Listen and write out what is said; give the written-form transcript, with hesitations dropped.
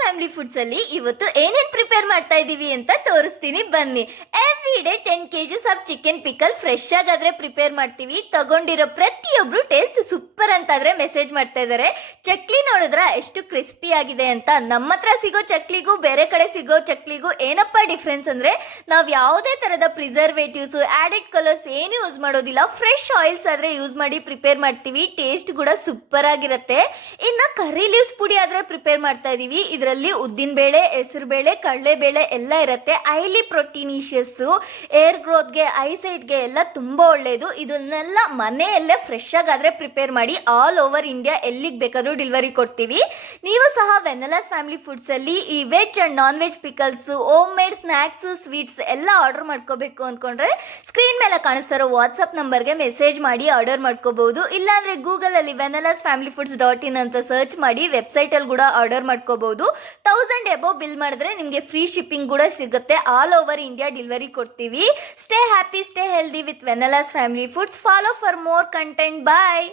Family foods ಅಲ್ಲಿ ಇವತ್ತು ಏನೇನ್ ಪ್ರಿಪೇರ್ ಮಾಡ್ತಾ ಇದೀವಿ ಅಂತ ತೋರಿಸ್ತೀನಿ ಬನ್ನಿ. Every day 10 kgs of chicken pickle fresh ಆಗಾದ್ರೆ ಪ್ರಿಪೇರ್ ಮಾಡ್ತೀವಿ. ತಗೊಂಡಿರೋ ಪ್ರತಿಯೊಬ್ರು ಟೇಸ್ಟ್ ಸೂಪರ್ ಅಂತಾದ್ರೆ ಮೆಸೇಜ್ ಮಾಡ್ತಾ ಇದಾರೆ. ಚಕ್ಲಿ ನೋಡಿದ್ರ ಎಷ್ಟು ಕ್ರಿಸ್ಪಿ ಆಗಿದೆ ಅಂತ. ನಮ್ಮ ಹತ್ರ ಸಿಗೋ ಚಕ್ಲಿಗೂ ಬೇರೆ ಕಡೆ ಸಿಗೋ ಚಕ್ಲಿಗೂ ಏನಪ್ಪಾ ಡಿಫ್ರೆನ್ಸ್ ಅಂದ್ರೆ ನಾವ್ ಯಾವುದೇ ತರದ ಪ್ರಿಸರ್ವೇಟಿವ್ಸ್ ಆಡೆಡ್ ಕಲರ್ಸ್ ಏನು ಯೂಸ್ ಮಾಡೋದಿಲ್ಲ. ಫ್ರೆಶ್ ಆಯಿಲ್ಸ್ ಆದ್ರೆ ಯೂಸ್ ಮಾಡಿ ಪ್ರಿಪೇರ್ ಮಾಡ್ತೀವಿ. ಟೇಸ್ಟ್ ಕೂಡ ಸೂಪರ್ ಆಗಿರುತ್ತೆ. ಇನ್ನ ಕರಿ ಲೀವ್ಸ್ ಪುಡಿ ಆದ್ರೆ ಪ್ರಿಪೇರ್ ಮಾಡ್ತಾ ಇದೀವಿ. ಇದರಲ್ಲಿ ಉದ್ದಿನ ಬೇಳೆ, ಹೆಸರು ಬೇಳೆ, ಕಡಲೆ ಬೇಳೆ ಎಲ್ಲ ಇರುತ್ತೆ. ಹೈಲಿ ಪ್ರೋಟೀನಿಷಿಯಸ್, ಏರ್ ಗ್ರೋತ್ಗೆ, ಐಸೈಟ್ಗೆ ಎಲ್ಲ ತುಂಬಾ ಒಳ್ಳೆಯದು. ಇದನ್ನೆಲ್ಲ ಮನೆಯಲ್ಲೇ ಫ್ರೆಶ್ ಆಗಾದ್ರೆ ಪ್ರಿಪೇರ್ ಮಾಡಿ ಆಲ್ ಓವರ್ ಇಂಡಿಯಾ ಎಲ್ಲಿಗೆ ಬೇಕಾದ್ರೂ ಡೆಲಿವರಿ ಕೊಡ್ತೀವಿ. ನೀವು ಸಹ ವೆನೆಲಾಸ್ ಫ್ಯಾಮಿಲಿ ಫುಡ್ಸ್ ಅಲ್ಲಿ ಈ veg and non veg pickles, home made snacks, sweets ಎಲ್ಲ ಆರ್ಡರ್ ಮಾಡ್ಕೋಬೇಕು ಅನ್ಕೊಂಡ್ರೆ ಸ್ಕ್ರೀನ್ ಮೇಲೆ ಕಾಣಿಸ್ತಾರೋ ವಾಟ್ಸ್ಆಪ್ ನಂಬರ್ಗೆ ಮೆಸೇಜ್ ಮಾಡಿ ಆರ್ಡರ್ ಮಾಡ್ಕೋಬಹುದು. ಇಲ್ಲಾಂದ್ರೆ ಗೂಗಲ್ ಅಲ್ಲಿ venelaasfamilyfoods.in ಅಂತ ಸರ್ಚ್ ಮಾಡಿ ವೆಬ್ಸೈಟ್ ಅಲ್ಲಿ ಕೂಡ ಆರ್ಡರ್ ಮಾಡ್ಕೋಬಹುದು. 1000 ಎಬೋ ಬಿಲ್ ಮಾಡಿದ್ರೆ ನಿಮಗೆ ಫ್ರೀ ಶಿಪ್ಪಿಂಗ್ ಕೂಡ ಸಿಗುತ್ತೆ. ಆಲ್ ಓವರ್ ಇಂಡಿಯಾ ಡೆಲಿವರಿ ಕೊಡ್ತೀವಿ. Stay happy, stay healthy with Venelas family foods. Follow for more content. Bye.